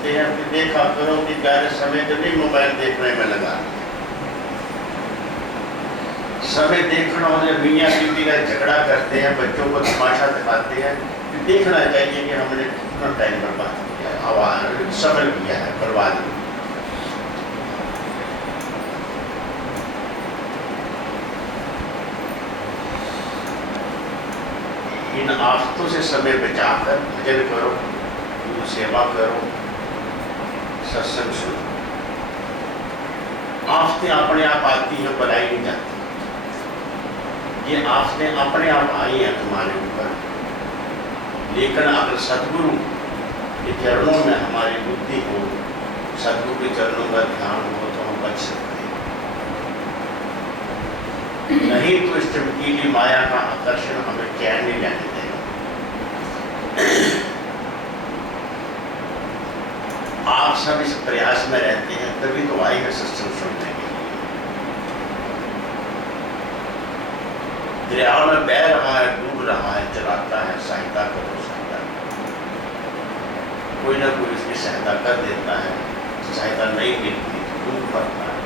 बोलते हैं कि देखा करो कि ज़्यादा समय तो नहीं मोबाइल देखने में लगा, समय देखना हो जब मियाँ बीवी का झगड़ा करते हैं, बच्चों को तमाशा दिखाते हैं, तो देखना चाहिए कि हमने कितना टाइम बर्बाद किया है, आवाज सफल किया है, बर्बाद नहीं। इन आफतों से समय बचाकर भजन करो, गुरु सेवा करो, सत्संग सुनो। आफतें अपने आप आती हैं, बुलाई नहीं जाती। ये आफतें अपने आप आई हैं तुम्हारे ऊपर, लेकिन अगर सदगुरु के चरणों में हमारी बुद्धि हो, सदगुरु के चरणों का ध्यान हो, तो हम बच सकते हैं। नहीं तो इस चमकीली माया का आकर्षण हमें चैन नहीं लेने देगा। आप सब इस प्रयास में रहते हैं, तभी तो आई है सत्संग सुनने के लिए। दरिया में बह रहा है, डूब रहा है, चलाता है, सहायता करो, सहायता कोई ना कोई इसकी सहायता कर देता है। सहायता नहीं मिलती तो डूब पड़ता है।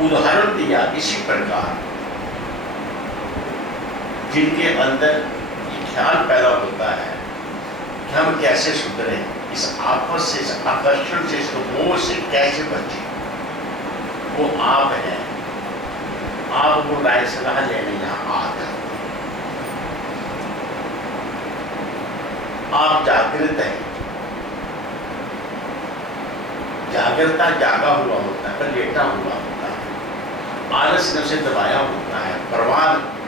उदाहरण दिया इसी प्रकार, जिनके अंदर ये ख्याल पैदा होता है कि हम कैसे सुधरे, इस आपस से, इस आकर्षण से, इस मोह से कैसे बचे, वो आप हैं। आप वो राय सलाह लेने यहाँ आ गए। आप जागृत हैं। जागृता जागा हुआ होता है, पर लेटा हुआ होता है। आलस ने उसे दबाया होता है,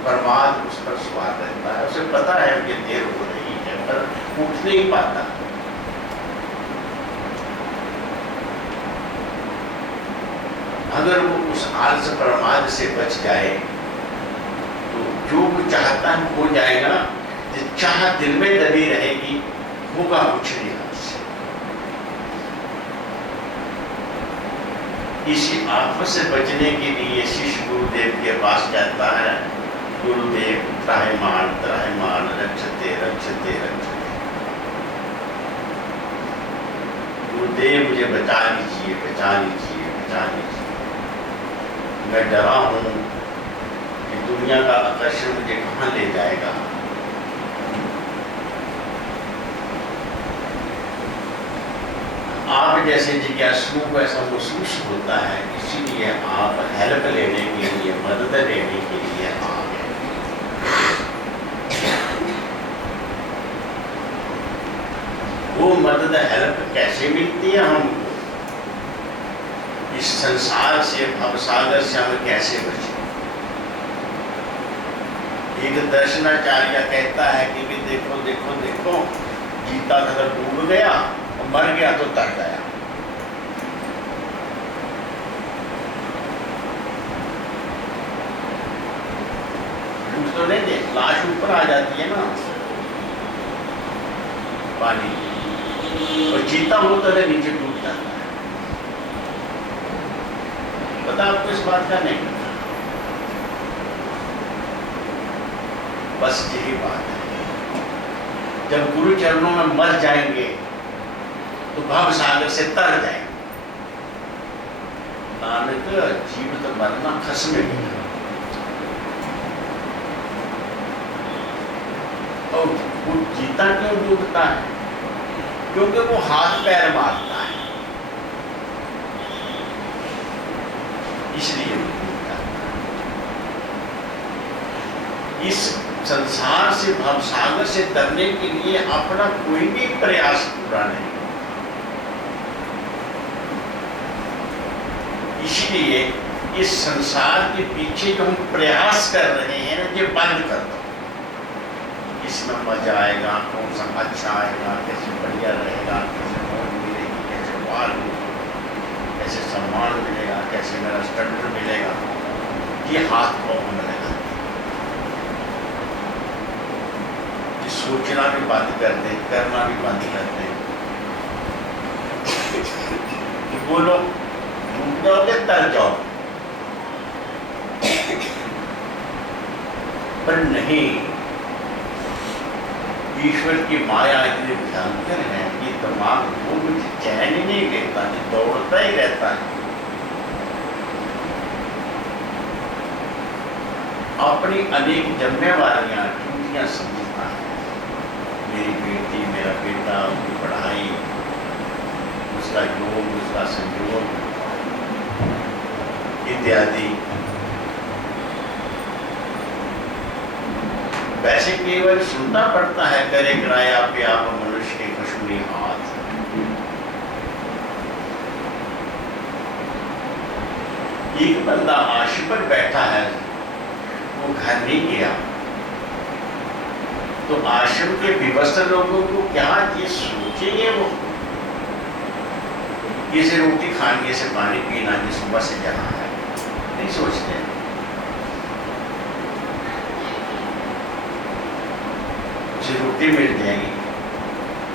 बर्बाद उस पर सवार रहता है। उसे पता है कि देर हो रही है, पर उठ नहीं पाता। अगर वो उस आलस प्रमाद से बच जाए तो जो वो चाहता है हो जाएगा। जो चाह दिल में दबी रहेगी, होगा कुछ नहीं उससे। इसी आफत से बचने के लिए शिष्य गुरुदेव के पास जाता है। गुरुदेव त्राहिमाम त्राहिमाम रक्षते रक्षते रक्षते। गुरुदेव मुझे बचा लीजिए, बचा लीजिए, बचा लीजिए। मैं डरा हूं कि दुनिया का आकर्षण मुझे कहां ले जाएगा। आप जैसे जिज्ञासुओं को ऐसा महसूस होता है, इसीलिए आप हेल्प लेने के लिए, मदद लेने के लिए आ गए। वो मदद हेल्प कैसे मिलती है हमको? इस संसार से, भवसागर से हम कैसे बचें? एक दर्शनाचार्य कहता है कि देखो देखो देखो, जीता था डूब गया और मर गया तो तर गया। डूब तो नहीं दे, लाश ऊपर आ जाती है ना पानी, और जीता होता है नीचे डूब जाता है। पता आपको इस बात का नहीं? बस यही बात है। जब गुरु चरणों में मर जाएंगे तो भव सागर से तर जाएंगे। नानक जीवित मरना खसमे गया। और वो जीता क्यों डूबता है? क्योंकि वो हाथ पैर मारता है, इसलिए डूबता है। इस संसार से, भवसागर से तरने के लिए अपना कोई भी प्रयास पूरा नहीं। इसलिए इस संसार के पीछे जो हम प्रयास कर रहे हैं ना, ये बंद कर दो। इसमें मजा आएगा, कौन सा अच्छा आएगा, कैसे बढ़िया रहेगा, कैसे मौज मिलेगी, कैसे बाल मिलेगी, कैसे सम्मान मिलेगा, कैसे मेरा स्टैंडर्ड मिलेगा, ये हाथ पाँव में लगा। सोचना भी बंद कर दे, करना भी बंद कर दे। बोलो डूब जाओगे, तर जाओ, पर नहीं। ईश्वर की माया इतनी भयंकर है कि दिमाग को कुछ चैन ही नहीं लेता, दौड़ता ही रहता है। अपनी अनेक जिम्मेवारियां ड्यूटियां समझता है, मेरी बेटी, मेरा बेटा, उनकी पढ़ाई, उसका योग, उसका संयोग इत्यादि। वैसे केवल सुनना पड़ता है, करे किराया पे आप मनुष्य के कसूरी हाथ। एक बंदा आश्रम पर बैठा है, वो घर नहीं गया, तो आश्रम के विवश लोगों को क्या ये सोचेंगे, वो इसे रोटी खानी, इसे पानी पीना, ये सुबह से जहाँ है, नहीं सोचते। उसे रोटी मिल जाएगी,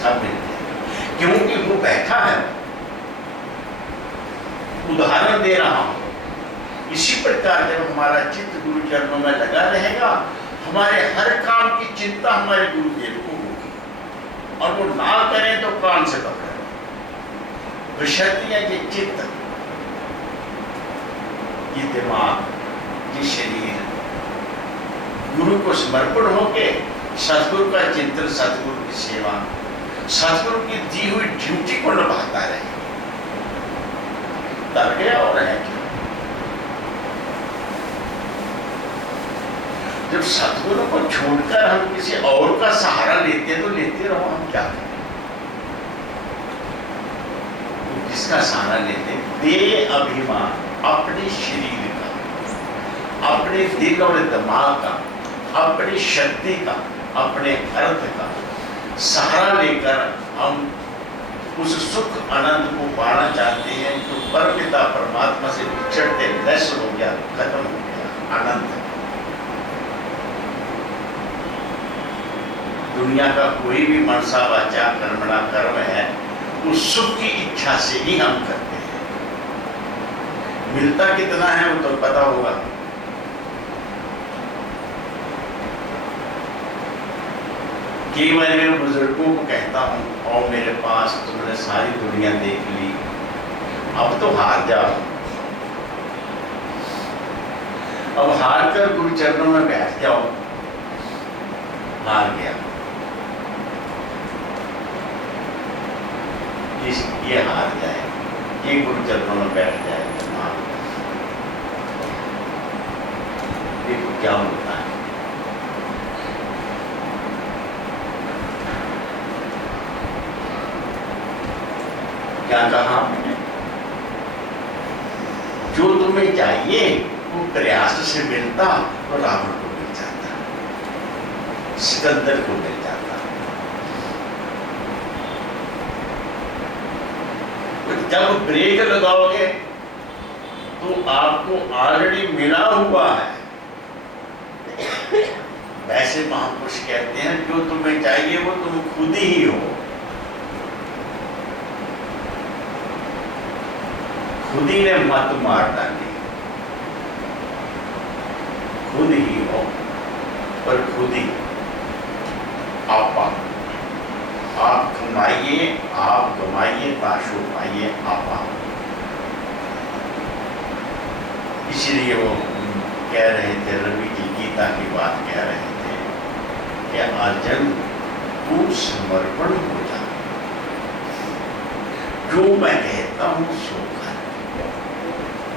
सब मिल जाएगी, क्योंकि वो बैठा है। उदाहरण दे रहा हूं, इसी प्रकार जब हमारा चित्त गुरु चरणों में लगा रहेगा, हमारे हर काम की चिंता हमारे गुरुदेव को होगी, और वो ना करें तो कान से पकड़े। विशर्तियां ये चित्त, ये दिमाग, ये शरीर गुरु को समर्पण होके सतगुरु का चिंतन, सतगुरु की सेवा, सतगुरु की दी हुई ड्यूटी को निभाता रहे, तर गया और है क्या। जब सतगुरु को छोड़कर हम किसी और का सहारा लेते तो लेते रहो, हम क्या करें। तो किसका सहारा लेते? दे अभिमान अपने शरीर का, अपने दिल और दिमाग का, अपनी शक्ति का, अपने अर्थ का सहारा लेकर हम उस सुख आनंद को पाना चाहते हैं जो परमपिता परमात्मा से बिछड़ते नष्ट हो गया, खत्म हो गया, आनंद। दुनिया का कोई भी मनसा वाचा कर्मणा कर्म है, उस सुख की इच्छा से ही हम करते हैं। मिलता कितना है वो तो पता होगा। केवल मैं बुजुर्गों को कहता हूँ, और मेरे पास तुमने सारी दुनिया देख ली, अब तो हार जाओ। अब हार कर गुरु चरणों में बैठ जाओ। हार गया, ये हार जाए, ये गुरु चरणों में बैठ जाए, देखो क्या होता है। क्या कहा मैंने? जो तुम्हें चाहिए वो प्रयास से मिलता, तो रावण को मिल जाता, सिकंदर को मिल जाता। जब ब्रेक लगाओगे तो आपको ऑलरेडी मिला हुआ है। वैसे महापुरुष कहते हैं जो तुम्हें चाहिए वो तुम खुद ही हो, खुद ही ने मत मार डाली, खुद ही हो, पर खुद ही आपा। आप कमाइए, आप कमाइए, ताशो पाइए आपा। इसलिए वो कह रहे थे, रवि जी गीता की बात कह रहे थे कि अर्जुन तू समर्पण हो जा, जो मैं कहता हूं सो कर।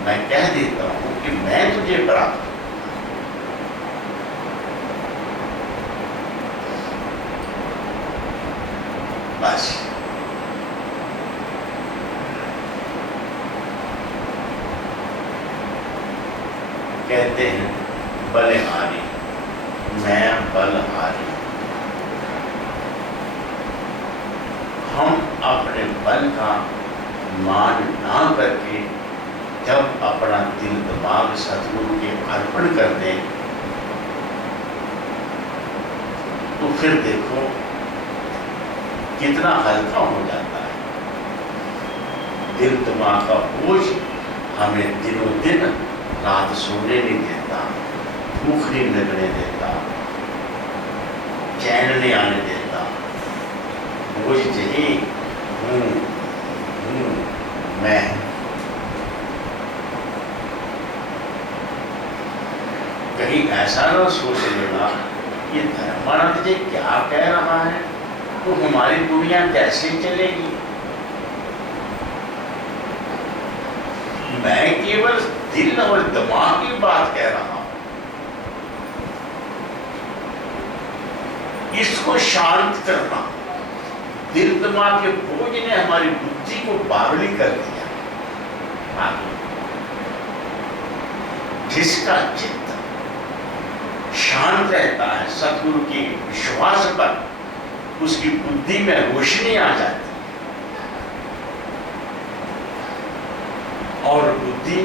मैं कह देता हूं कि मैं तुझे प्राप्त, बस। कहते हैं बलहारी, मैं बलहारी। हम अपने बल का मान ना करके जब अपना दिल दिमाग सतगुरु के अर्पण कर दें, तो फिर देखो कितना हल्का हो जाता है। दिल दिमाग का बोझ हमें दिनों दिन रात सोने नहीं देता, भूख नहीं लगने देता, चैन नहीं आने देता, बोझ नहीं हूँ मैं। कहीं ऐसा ना सोच लेना ये धर्मानंद जी क्या कह रहा है तो हमारी दुनिया कैसे चलेगी। मैं केवल दिल और दिमाग की बात कह रहा हूं। इसको शांत करना, दिल दिमाग के बोझ ने हमारी बुद्धि को बावली कर दिया। जिसका चित्त शांत रहता है सतगुरु के विश्वास पर, उसकी बुद्धि में रोशनी आ जाती है और बुद्धि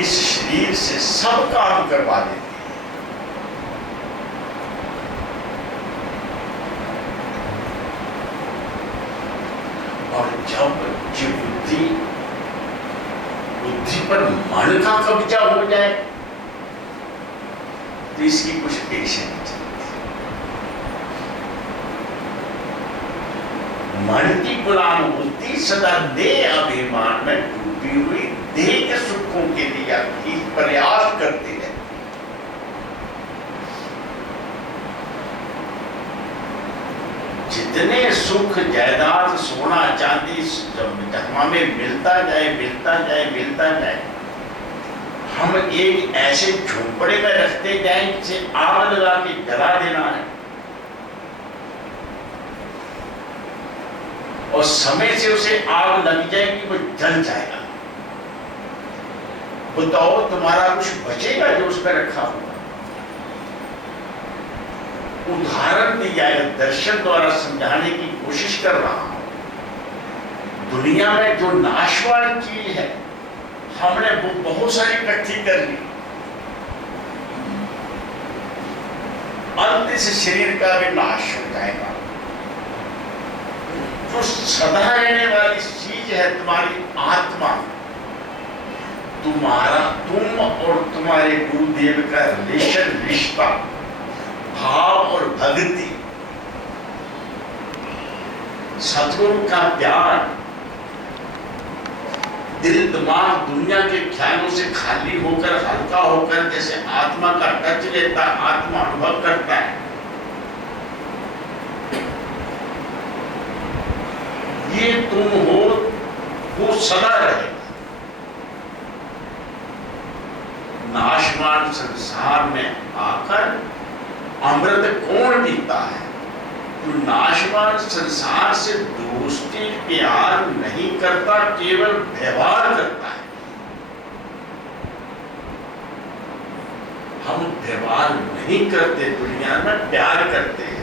इस शरीर से सब काम करवा देती है। और जब ये बुद्धि पर मन का कब्जा हो जाए तो इसकी कुछ पेश नहीं चलती। मन की गुलाम बुद्धि सदा देह अभिमान में डूबी हुई देह के सुखों के लिए ही प्रयास करती है। जितने सुख जायदाद सोना चांदी हमें मिलता जाए, हम एक ऐसे झोंपड़े में रखते जाए जिसे आग लगा के जला देना है और समय से उसे आग लग जाएगी, वो जल जाएगा। बताओ तुम्हारा कुछ बचेगा जो उस पर रखा हुआ। उदाहरण दिया है, दर्शन द्वारा समझाने की कोशिश कर रहा हूं। दुनिया में जो नाशवान चीज है हमने वो बहुत सारी इकट्ठी कर ली, अंत से शरीर का भी नाश हो जाएगा। जो सदा रहने वाली चीज है तुम्हारी आत्मा, तुम और तुम्हारे गुरुदेव का रिश्ता, भाव और भक्ति, सतगुरु का प्यार, दिल दिमाग दुनिया के ख्यालों से खाली होकर हल्का होकर जैसे आत्मा का टच लेता, आत्मा अनुभव करता है। ये तुम हो, वो सदा रहेगा। नाशवान संसार में आकर अमृत कौन पीता है? तो नाशवान संसार से दोस्ती प्यार नहीं करता, केवल व्यवहार करता है। हम व्यवहार नहीं करते, दुनिया में प्यार करते हैं।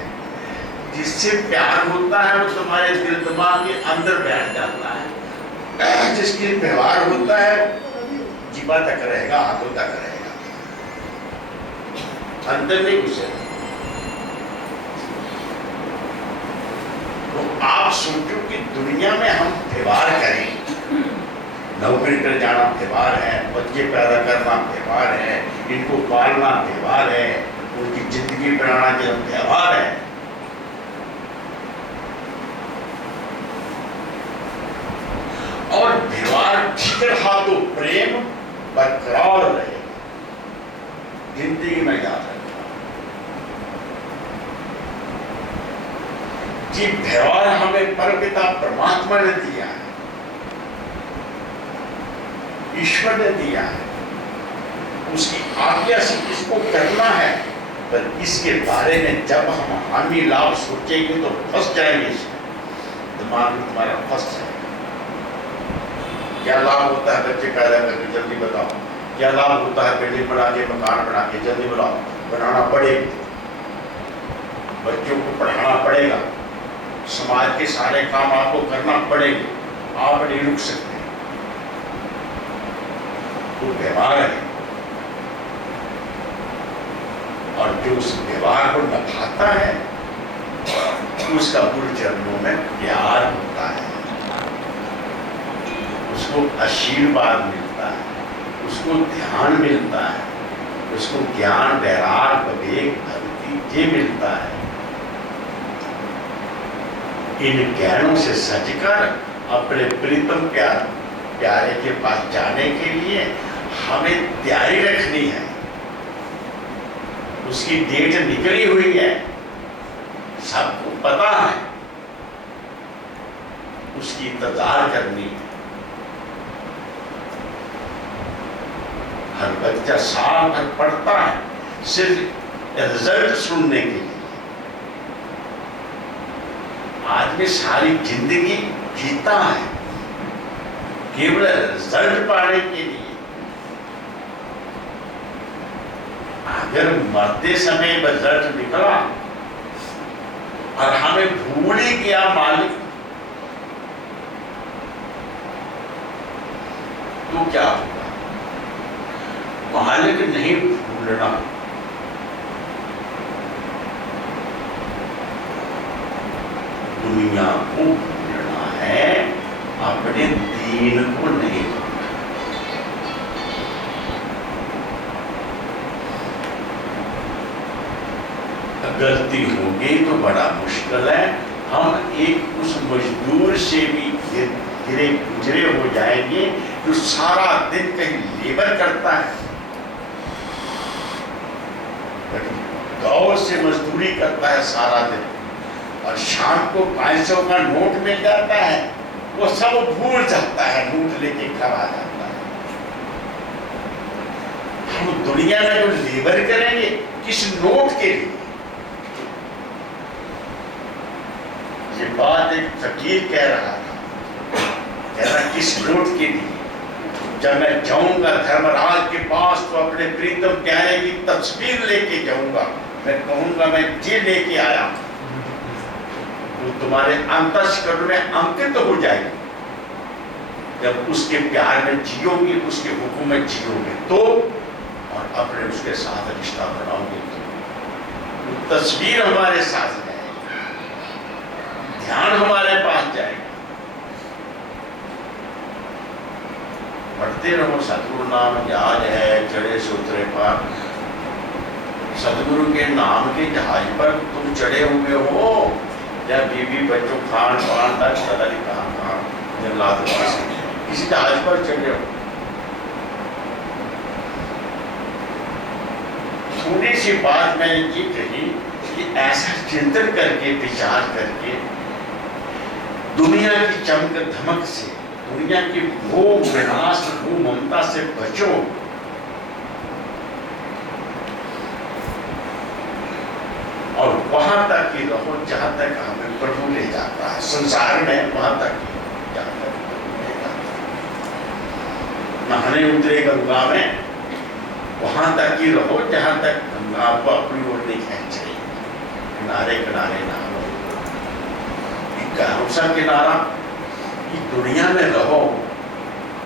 जिससे प्यार होता है वो तुम्हारे दिल दिमाग के अंदर बैठ जाता है। जिसके व्यवहार होता है जीवा तक रहेगा, हाथों तक रहेगा, अंदर नहीं घुसेगा। तो आप सोचो कि दुनिया में हम व्यवहार करें, नौकरी पर जाना व्यवहार है, बच्चे पैदा करना व्यवहार है, इनको पालना व्यवहार है, उनकी जिंदगी बनाना जो व्यवहार है। और व्यवहार ठीक रहा तो प्रेम बरकरार रहे, जिंदगी में याद रखना। ये व्यवहार हमें परमपिता परमात्मा ने दिया है, ईश्वर ने दिया है। उसकी आज्ञा से इसको करना है, पर इसके बारे में जब हम हानि लाभ सोचेंगे तो फंस जाएंगे। इसमें दिमाग में तुम्हारा फंस जाएगा। क्या लाभ होता है बच्चे पैदा करके? जल्दी बताओ। क्या लाभ होता है बिल्डिंग बना के, मकान बना के? जल्दी बताओ। बनाना पड़ेगा, बच्चों को पढ़ाना पड़ेगा, समाज के सारे काम आपको करना पड़ेंगे, आप नहीं रुक सकते। वो व्यवहार है, और जो उस व्यवहार को निभाता है उसका गुरु चरणों में प्यार होता है, उसको आशीर्वाद मिलता है, उसको ध्यान मिलता है, उसको ज्ञान वैराग विवेक भक्ति ये मिलता है। इन ज्ञानों से सजकर अपने प्रीतम प्यारे के पास जाने के लिए हमें तैयारी रखनी है। उसकी डेट निकली हुई है, सबको पता है, उसकी इंतजार करनी है। हर बच्चा साल भर पढ़ता है सिर्फ रिजल्ट सुनने के लिए। आदमी सारी जिंदगी जीता है केवल रिजल्ट पाने के लिए। अगर मरते समय रिजल्ट निकला और हमें भूल ही गया मालिक, तो क्या होगा? मालिक नहीं भूलना, दुनिया को भूलना है, अपने दीन को नहीं भूलना। गलती होगी तो बड़ा मुश्किल है। हम एक उस मजदूर से भी गिरे गुजरे हो जाएंगे जो सारा दिन कहीं लेबर करता है, गांव से मजदूरी करता है सारा दिन, और शाम को 500 का नोट मिल जाता है, वो सब भूल जाता है, नोट लेके घर आ जाता है। हम दुनिया में जो लेबर करेंगे किस नोट के लिए? ये बात एक फकीर कह रहा था, कह रहा किस नोट के लिए? जब मैं जाऊंगा धर्मराज के पास तो अपने प्रीतम प्यारे की तस्वीर लेके जाऊंगा, मैं कहूंगा मैं ये लेके आया, वो तुम्हारे अंतःकरण में अंकित हो जाएगी। जब उसके प्यार में जियोगे, उसके हुक्म में जियोगे तो, और अपने उसके साथ रिश्ता बनाओगे तो तस्वीर हमारे साथ जाएगी, ध्यान हमारे पास जाएगा। पढ़ते रहो सतगुरु नाम जहाज है चढ़े से उतरे पार। सतगुरु के नाम के जहाज पर तुम चढ़े हुए हो, या बीवी बच्चों खान पान तक पता नहीं कहाँ जंगलात किसी जहाज पर चढ़े हो। थोड़ी सी बात मैंने ये कही कि ऐसा चिंतन करके विचार करके दुनिया की चमक धमक से, दुनिया की भोग विनाश भू ममता से बचो। और वहां तक ही रहो जहां तक हमें प्रभु ले जाता है संसार में, वहां तक ही जहां तक ले जाता है। नहाने उतरे गंगा में, वहां तक ही रहो जहां तक गंगा को अपनी ओर नहीं खींच रही। किनारे किनारे ना हो, कौन सा किनारा? दुनिया में रहो